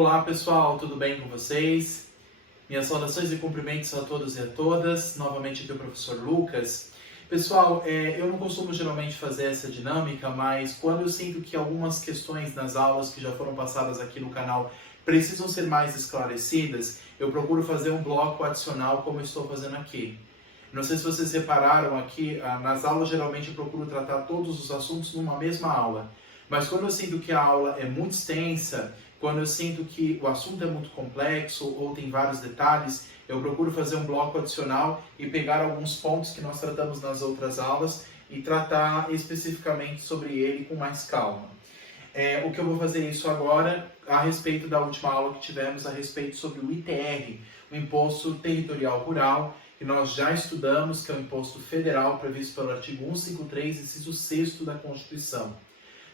Olá pessoal, tudo bem com vocês? Minhas saudações e cumprimentos a todos e a todas. Novamente aqui o professor Lucas. Pessoal, eu não costumo geralmente fazer essa dinâmica, mas quando eu sinto que algumas questões nas aulas que já foram passadas aqui no canal precisam ser mais esclarecidas, eu procuro fazer um bloco adicional como eu estou fazendo aqui. Não sei se vocês repararam aqui, nas aulas geralmente eu procuro tratar todos os assuntos numa mesma aula. Mas quando eu sinto que a aula é muito extensa, quando eu sinto que o assunto é muito complexo ou tem vários detalhes, eu procuro fazer um bloco adicional e pegar alguns pontos que nós tratamos nas outras aulas e tratar especificamente sobre ele com mais calma. O que eu vou fazer isso agora a respeito da última aula que tivemos a respeito sobre o ITR, o Imposto Territorial Rural, que nós já estudamos, que é o imposto federal previsto pelo artigo 153, inciso 6º da Constituição.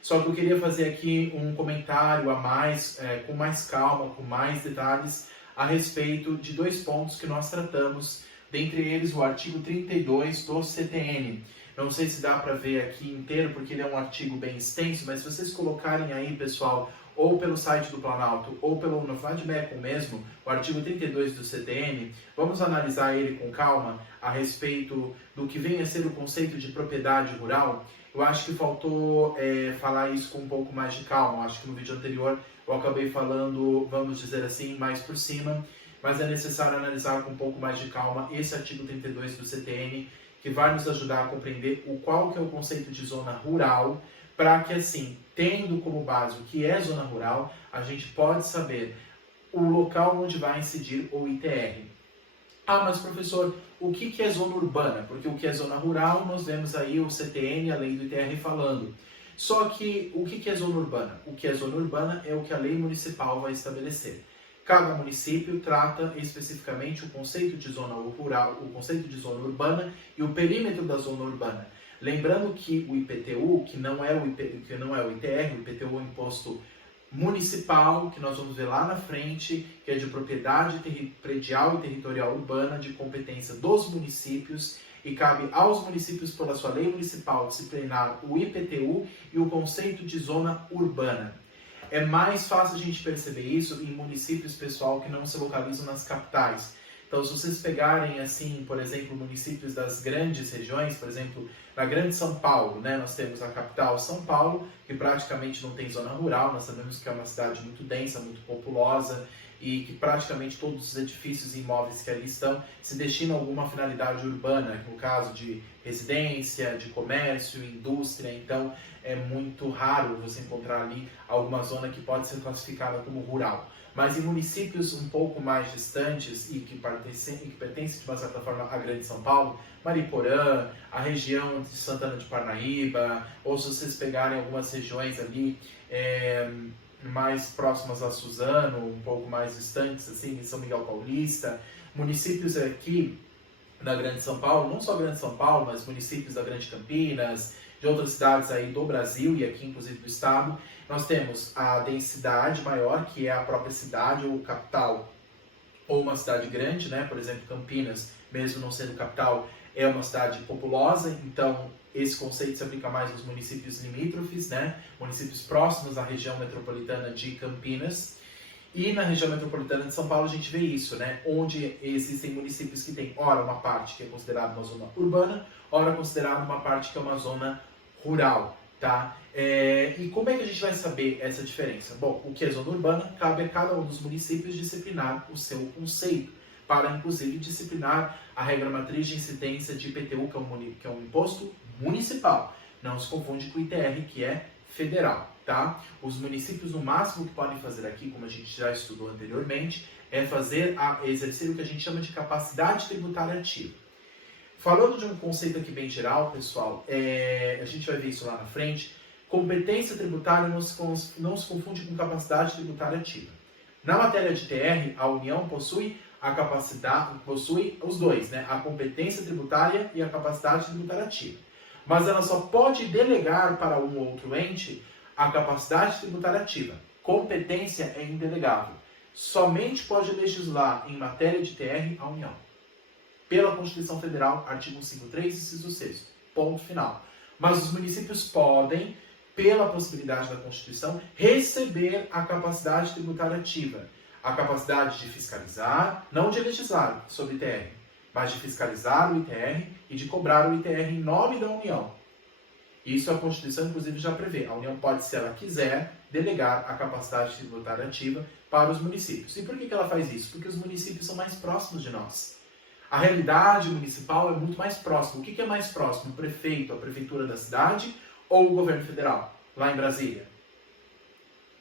Só que eu queria fazer aqui um comentário a mais, com mais calma, com mais detalhes, a respeito de dois pontos que nós tratamos, dentre eles o artigo 32 do CTN. Não sei se dá para ver aqui inteiro, porque ele é um artigo bem extenso, mas se vocês colocarem aí, pessoal, ou pelo site do Planalto, ou pelo Vadmecum mesmo, o artigo 32 do CTN, vamos analisar ele com calma a respeito do que vem a ser o conceito de propriedade rural. Eu acho que faltou falar isso com um pouco mais de calma. Eu acho que no vídeo anterior eu acabei falando, vamos dizer assim, mais por cima, mas é necessário analisar com um pouco mais de calma esse artigo 32 do CTN, que vai nos ajudar a compreender qual que é o conceito de zona rural, para que assim, tendo como base o que é zona rural, a gente pode saber o local onde vai incidir o ITR. Ah, mas professor, o que é zona urbana? Porque o que é zona rural, nós vemos aí o CTN, a lei do ITR falando. Só que o que é zona urbana? O que é zona urbana é o que a lei municipal vai estabelecer. Cada município trata especificamente o conceito de zona rural, o conceito de zona urbana e o perímetro da zona urbana. Lembrando que o IPTU, que não é o ITR, o IPTU é o imposto municipal, que nós vamos ver lá na frente, que é de propriedade predial e territorial urbana, de competência dos municípios, e cabe aos municípios, pela sua lei municipal, disciplinar o IPTU e o conceito de zona urbana. É mais fácil a gente perceber isso em municípios, pessoal, que não se localizam nas capitais. Então, se vocês pegarem, assim, por exemplo, municípios das grandes regiões, por exemplo, na Grande São Paulo, né, nós temos a capital São Paulo, que praticamente não tem zona rural, nós sabemos que é uma cidade muito densa, muito populosa, e que praticamente todos os edifícios e imóveis que ali estão se destinam a alguma finalidade urbana, no caso de residência, de comércio, indústria. Então é muito raro você encontrar ali alguma zona que pode ser classificada como rural. Mas em municípios um pouco mais distantes e que pertencem de uma certa forma à Grande São Paulo, Mariporã, a região de Santana de Parnaíba, ou se vocês pegarem algumas regiões ali mais próximas a Suzano, um pouco mais distantes, assim, em São Miguel Paulista, municípios aqui da Grande São Paulo, não só Grande São Paulo, mas municípios da Grande Campinas, de outras cidades aí do Brasil e aqui inclusive do estado, nós temos a densidade maior, que é a própria cidade ou capital, ou uma cidade grande, né? Por exemplo, Campinas, mesmo não sendo capital, é uma cidade populosa, então esse conceito se aplica mais nos municípios limítrofes, né? Municípios próximos à região metropolitana de Campinas. E na região metropolitana de São Paulo a gente vê isso, né? Onde existem municípios que têm, ora, uma parte que é considerada uma zona urbana, ora considerada uma parte que é uma zona rural, tá? E como é que a gente vai saber essa diferença? Bom, o que é zona urbana, cabe a cada um dos municípios disciplinar o seu conceito, para inclusive disciplinar a regra matriz de incidência de IPTU, que é um imposto municipal. Não se confunde com o ITR, que é federal, tá? Os municípios, no máximo que podem fazer aqui, como a gente já estudou anteriormente, é exercer o que a gente chama de capacidade tributária ativa. Falando de um conceito aqui bem geral, pessoal, a gente vai ver isso lá na frente. Competência tributária não se confunde com capacidade tributária ativa. Na matéria de TR, a União possui a capacidade, possui os dois, né? A competência tributária e a capacidade tributária ativa. Mas ela só pode delegar para um outro ente a capacidade tributária ativa. Competência é indelegável. Somente pode legislar em matéria de TR a União. Pela Constituição Federal, artigo 153, inciso 6. Ponto final. Mas os municípios podem pela possibilidade da Constituição, receber a capacidade tributária ativa, a capacidade de fiscalizar, não de legislar sobre o ITR, mas de fiscalizar o ITR e de cobrar o ITR em nome da União. Isso a Constituição, inclusive, já prevê. A União pode, se ela quiser, delegar a capacidade tributária ativa para os municípios. E por que ela faz isso? Porque os municípios são mais próximos de nós. A realidade municipal é muito mais próxima. O que é mais próximo? O prefeito, a prefeitura da cidade ou o governo federal, lá em Brasília?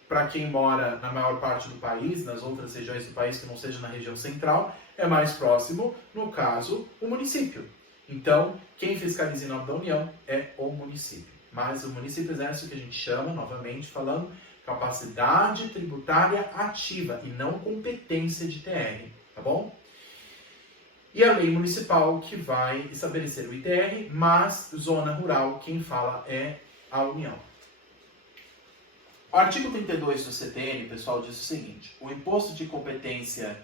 Para quem mora na maior parte do país, nas outras regiões do país que não seja na região central, é mais próximo, no caso, o município. Então, quem fiscaliza em nome da União é o município. Mas o município exerce o que a gente chama, novamente falando, capacidade tributária ativa e não competência de TR, tá bom? E a lei municipal que vai estabelecer o ITR, mas zona rural, quem fala é a União. O artigo 32 do CTN, pessoal, diz o seguinte: o imposto de competência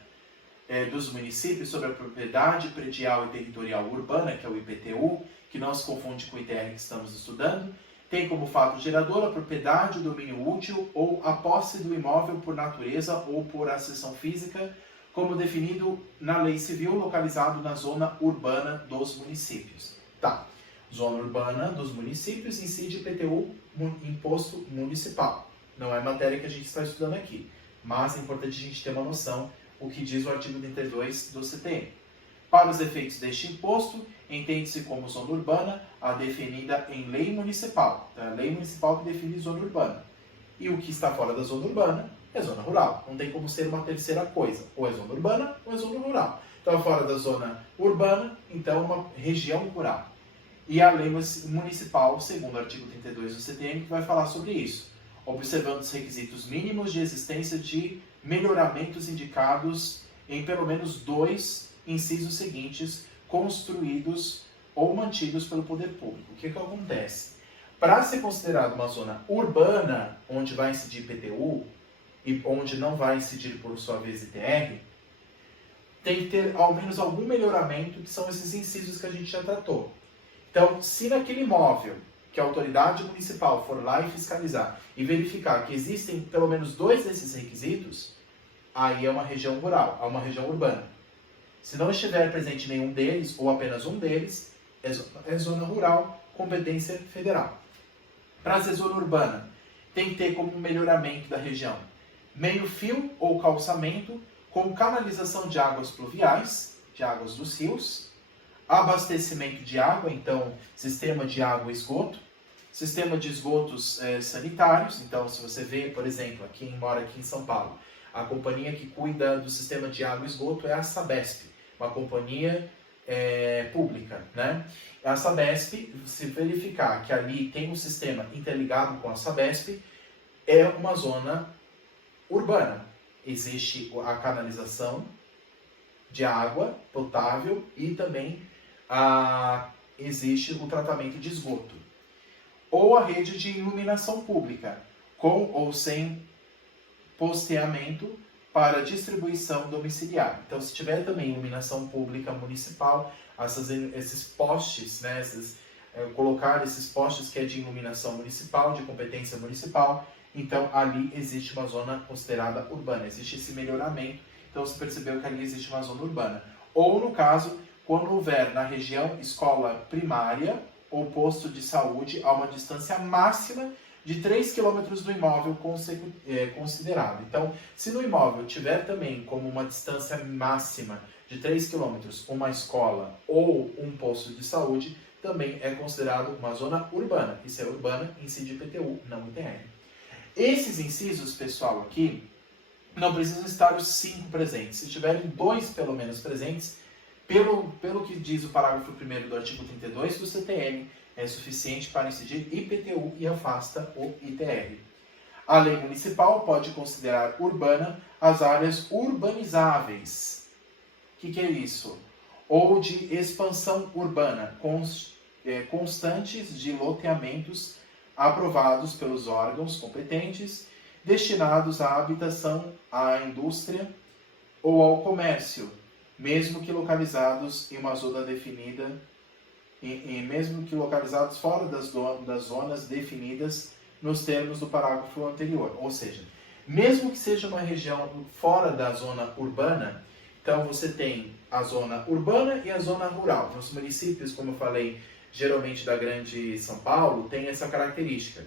dos municípios sobre a propriedade predial e territorial urbana, que é o IPTU, que não se confunde com o ITR que estamos estudando, tem como fato gerador a propriedade, o domínio útil ou a posse do imóvel por natureza ou por acessão física, como definido na lei civil, localizado na zona urbana dos municípios. Tá. Zona urbana dos municípios incide IPTU, imposto municipal. Não é matéria que a gente está estudando aqui, mas é importante a gente ter uma noção o que diz o artigo 32 do CTN. Para os efeitos deste imposto, entende-se como zona urbana a definida em lei municipal. Então, é a lei municipal que define zona urbana. E o que está fora da zona urbana é zona rural. Não tem como ser uma terceira coisa. Ou é zona urbana ou é zona rural. Então, fora da zona urbana, então, uma região rural. E a lei municipal, segundo o artigo 32 do CTN, que vai falar sobre isso, observando os requisitos mínimos de existência de melhoramentos indicados em pelo menos 2 incisos seguintes, construídos ou mantidos pelo poder público. O que acontece? Para ser considerado uma zona urbana, onde vai incidir IPTU, e onde não vai incidir, por sua vez, ITR, tem que ter ao menos algum melhoramento, que são esses incisos que a gente já tratou. Então, se naquele imóvel que a autoridade municipal for lá e fiscalizar e verificar que existem pelo menos 2 desses requisitos, aí é uma região rural, é uma região urbana. Se não estiver presente nenhum deles, ou apenas um deles, é zona rural, competência federal. Para ser zona urbana, tem que ter como melhoramento da região meio-fio ou calçamento com canalização de águas pluviais, de águas dos rios, abastecimento de água, então sistema de água e esgoto, sistema de esgotos sanitários. Então, se você vê, por exemplo, quem mora aqui em São Paulo, a companhia que cuida do sistema de água e esgoto é a Sabesp, uma companhia pública, né? A Sabesp, se verificar que ali tem um sistema interligado com a Sabesp, é uma zona urbana. Existe a canalização de água potável e também existe o tratamento de esgoto. Ou a rede de iluminação pública, com ou sem posteamento para distribuição domiciliar. Então, se tiver também iluminação pública municipal, esses postes, né, colocar esses postes que é de iluminação municipal, de competência municipal, então ali existe uma zona considerada urbana, existe esse melhoramento, então você percebeu que ali existe uma zona urbana. Ou no caso, quando houver na região escola primária ou posto de saúde a uma distância máxima de 3 km do imóvel considerado. Então, se no imóvel tiver também como uma distância máxima de 3 km uma escola ou um posto de saúde, também é considerado uma zona urbana. E se é urbana, incide IPTU, não ITR. Esses incisos, pessoal, aqui, não precisam estar os 5 presentes. Se tiverem 2, pelo menos, presentes, pelo que diz o parágrafo 1º do artigo 32 do CTN, é suficiente para incidir IPTU e afasta o ITR. A lei municipal pode considerar urbana as áreas urbanizáveis. O que é isso? Ou de expansão urbana, constantes de loteamentos aprovados pelos órgãos competentes, destinados à habitação, à indústria ou ao comércio, mesmo que localizados em uma zona definida, e mesmo que localizados fora das zonas definidas nos termos do parágrafo anterior. Ou seja, mesmo que seja uma região fora da zona urbana, então você tem a zona urbana e a zona rural. Nos municípios, como eu falei, geralmente da Grande São Paulo, tem essa característica.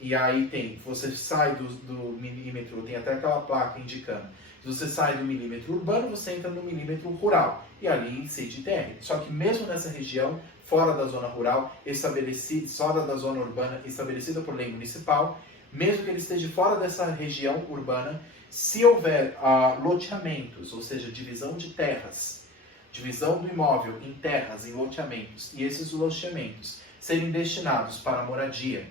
E aí você sai do milímetro, tem até aquela placa indicando. Se você sai do milímetro urbano, você entra no milímetro rural. E ali incide ITR. Só que mesmo nessa região, fora da zona rural, fora da zona urbana, estabelecida por lei municipal, mesmo que ele esteja fora dessa região urbana, se houver loteamentos, ou seja, divisão de terras, divisão do imóvel em terras, em loteamentos, e esses loteamentos serem destinados para moradia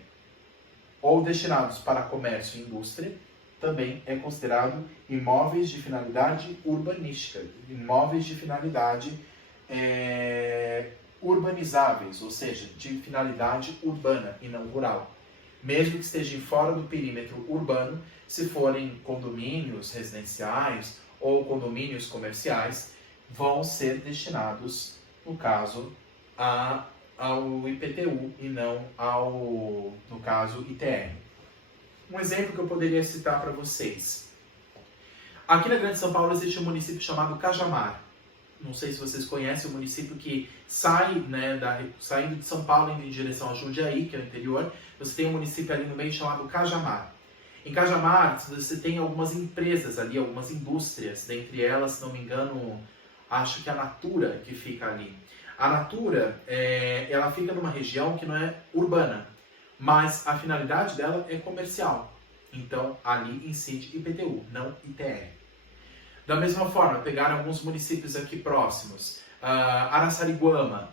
ou destinados para comércio e indústria, também é considerado imóveis de finalidade urbanística, imóveis de finalidade urbanizáveis, ou seja, de finalidade urbana e não rural. Mesmo que estejam fora do perímetro urbano, se forem condomínios residenciais ou condomínios comerciais, vão ser destinados, no caso, ao IPTU e não no caso, ITR. Um exemplo que eu poderia citar para vocês. Aqui na Grande São Paulo existe um município chamado Cajamar. Não sei se vocês conhecem o município que saindo de São Paulo indo em direção a Jundiaí, que é o interior. Você tem um município ali no meio chamado Cajamar. Em Cajamar, você tem algumas empresas ali, algumas indústrias. Dentre elas, se não me engano, acho que a Natura que fica ali. A Natura, ela fica numa região que não é urbana, mas a finalidade dela é comercial. Então, ali incide IPTU, não ITR. Da mesma forma, pegaram alguns municípios aqui próximos, Araçariguama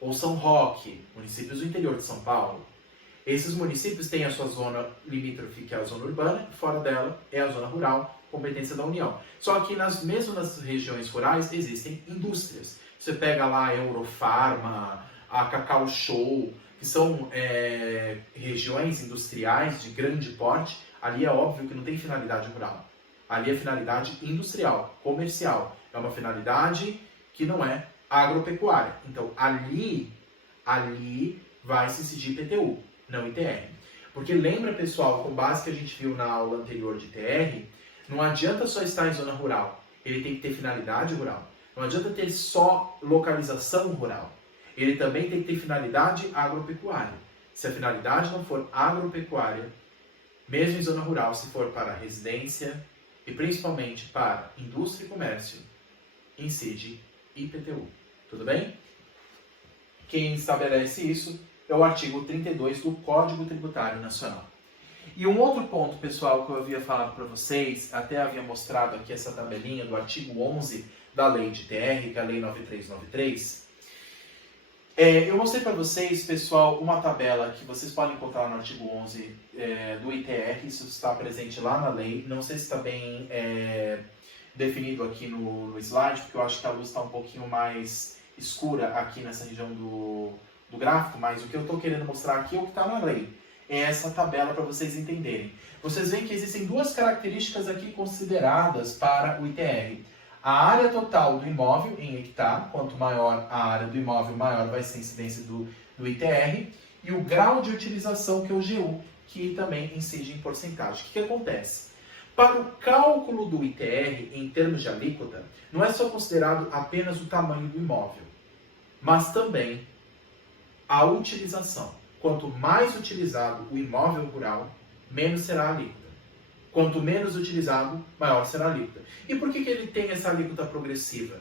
ou São Roque, municípios do interior de São Paulo. Esses municípios têm a sua zona limítrofe, que é a zona urbana, e fora dela é a zona rural, competência da União. Só que mesmo nas regiões rurais existem indústrias. Você pega lá a Eurofarma, a Cacau Show, que são regiões industriais de grande porte. Ali é óbvio que não tem finalidade rural. Ali é finalidade industrial, comercial. É uma finalidade que não é agropecuária. Então, ali vai se incidir IPTU, não ITR. Porque lembra, pessoal, com base que a gente viu na aula anterior de ITR, não adianta só estar em zona rural. Ele tem que ter finalidade rural. Não adianta ter só localização rural. Ele também tem que ter finalidade agropecuária. Se a finalidade não for agropecuária, mesmo em zona rural, se for para residência e principalmente para indústria e comércio, incide IPTU. Tudo bem? Quem estabelece isso é o artigo 32 do Código Tributário Nacional. E um outro ponto, pessoal, que eu havia falado para vocês, até havia mostrado aqui essa tabelinha do artigo 11 da Lei de ITR, que é a Lei 9393. Eu mostrei para vocês, pessoal, uma tabela que vocês podem encontrar no artigo 11 do ITR, isso está presente lá na lei. Não sei se está bem definido aqui no slide, porque eu acho que a luz está um pouquinho mais escura aqui nessa região do gráfico, mas o que eu estou querendo mostrar aqui é o que está na lei. É essa tabela para vocês entenderem. Vocês veem que existem duas características aqui consideradas para o ITR. A área total do imóvel em hectare, quanto maior a área do imóvel, maior vai ser a incidência do ITR, e o grau de utilização, que é o GU, que também incide em porcentagem. O que acontece? Para o cálculo do ITR, em termos de alíquota, não é só considerado apenas o tamanho do imóvel, mas também a utilização. Quanto mais utilizado o imóvel rural, menos será a alíquota. Quanto menos utilizado, maior será a alíquota. E por que ele tem essa alíquota progressiva?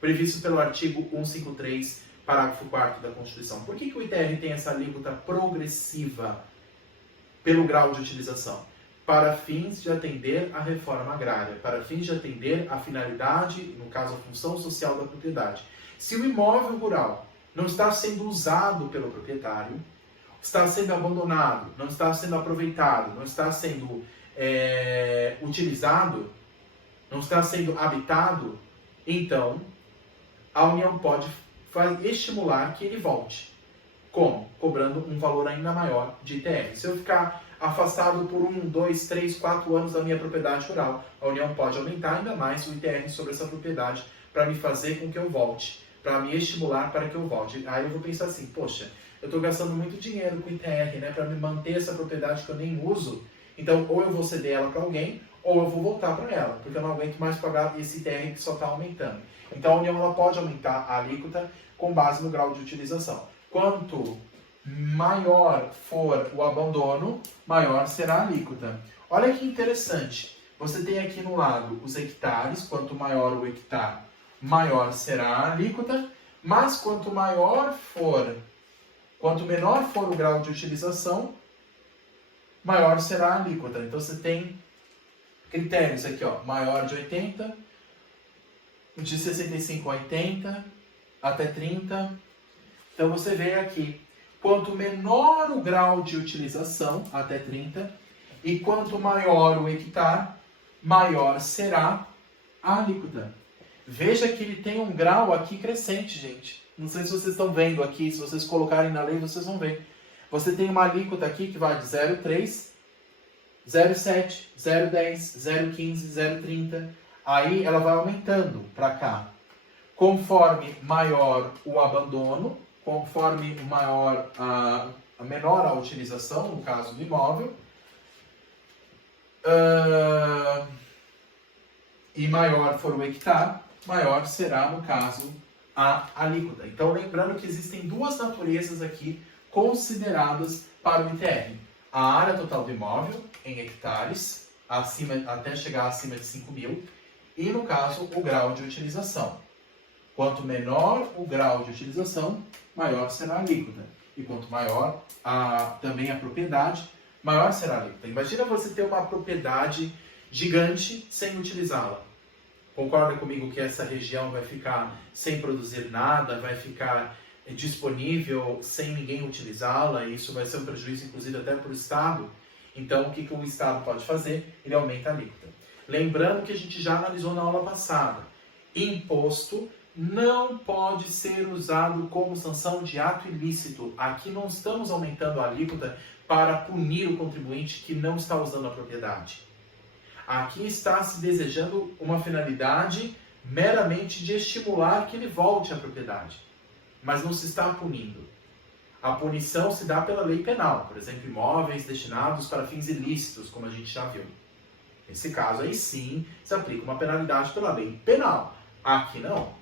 Previsto pelo artigo 153, parágrafo 4º da Constituição. Por que o ITR tem essa alíquota progressiva pelo grau de utilização? Para fins de atender à reforma agrária, para fins de atender à finalidade, no caso a função social da propriedade. Se o imóvel rural não está sendo usado pelo proprietário, está sendo abandonado, não está sendo aproveitado, não está sendo utilizado, não está sendo habitado, então a União pode estimular que ele volte. Como? Cobrando um valor ainda maior de ITR. Se eu ficar afastado por 1, 2, 3, 4 anos da minha propriedade rural, a União pode aumentar ainda mais o ITR sobre essa propriedade para me fazer com que eu volte, para me estimular para que eu volte. Aí eu vou pensar assim, poxa, eu estou gastando muito dinheiro com ITR, né, para me manter essa propriedade que eu nem uso. Então, ou eu vou ceder ela para alguém, ou eu vou voltar para ela, porque eu não aguento mais pagar esse ITR que só está aumentando. Então, a União ela pode aumentar a alíquota com base no grau de utilização. Quanto maior for o abandono, maior será a alíquota. Olha que interessante. Você tem aqui no lado os hectares. Quanto maior o hectare, maior será a alíquota. Mas quanto menor for o grau de utilização, maior será a alíquota. Então você tem critérios aqui, ó, maior de 80, de 65 a 80, até 30. Então você vê aqui, quanto menor o grau de utilização, até 30, e quanto maior o hectare, maior será a alíquota. Veja que ele tem um grau aqui crescente, gente. Não sei se vocês estão vendo aqui, se vocês colocarem na lei, vocês vão ver. Você tem uma alíquota aqui que vai de 0,3, 0,7, 0,10, 0,15, 0,30. Aí ela vai aumentando para cá. Conforme maior o abandono, conforme maior a menor a utilização, no caso do imóvel, e maior for o hectare, maior será, no caso, a alíquota. Então, lembrando que existem duas naturezas aqui consideradas para o ITR. A área total do imóvel, em hectares, até chegar acima de 5.000, e, no caso, o grau de utilização. Quanto menor o grau de utilização, maior será a alíquota. E quanto maior também a propriedade, maior será a alíquota. Imagina você ter uma propriedade gigante sem utilizá-la. Concorda comigo que essa região vai ficar sem produzir nada, vai ficar disponível sem ninguém utilizá-la, e isso vai ser um prejuízo, inclusive, até para o Estado. Então, o que o Estado pode fazer? Ele aumenta a alíquota. Lembrando que a gente já analisou na aula passada. Imposto não pode ser usado como sanção de ato ilícito. Aqui não estamos aumentando a alíquota para punir o contribuinte que não está usando a propriedade. Aqui está se desejando uma finalidade meramente de estimular que ele volte à propriedade, mas não se está punindo. A punição se dá pela lei penal, por exemplo, imóveis destinados para fins ilícitos, como a gente já viu. Nesse caso aí sim se aplica uma penalidade pela lei penal. Aqui não.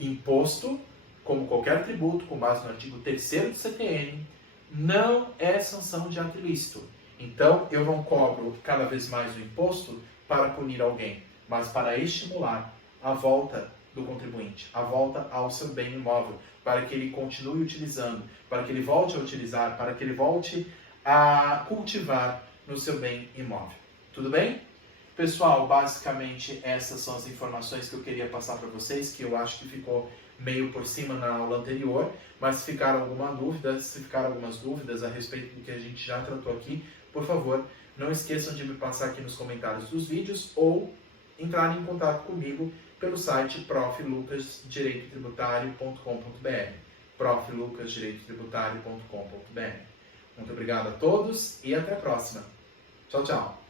Imposto, como qualquer tributo, com base no artigo 3º do CTN, não é sanção de ato ilícito. Então, eu não cobro cada vez mais o imposto para punir alguém, mas para estimular a volta do contribuinte, a volta ao seu bem imóvel, para que ele continue utilizando, para que ele volte a utilizar, para que ele volte a cultivar no seu bem imóvel. Tudo bem? Pessoal, basicamente essas são as informações que eu queria passar para vocês, que eu acho que ficou meio por cima na aula anterior, mas se ficaram algumas dúvidas a respeito do que a gente já tratou aqui, por favor, não esqueçam de me passar aqui nos comentários dos vídeos ou entrar em contato comigo pelo site proflucasdireitotributário.com.br proflucasdireitotributário.com.br. Muito obrigado a todos e até a próxima. Tchau, tchau.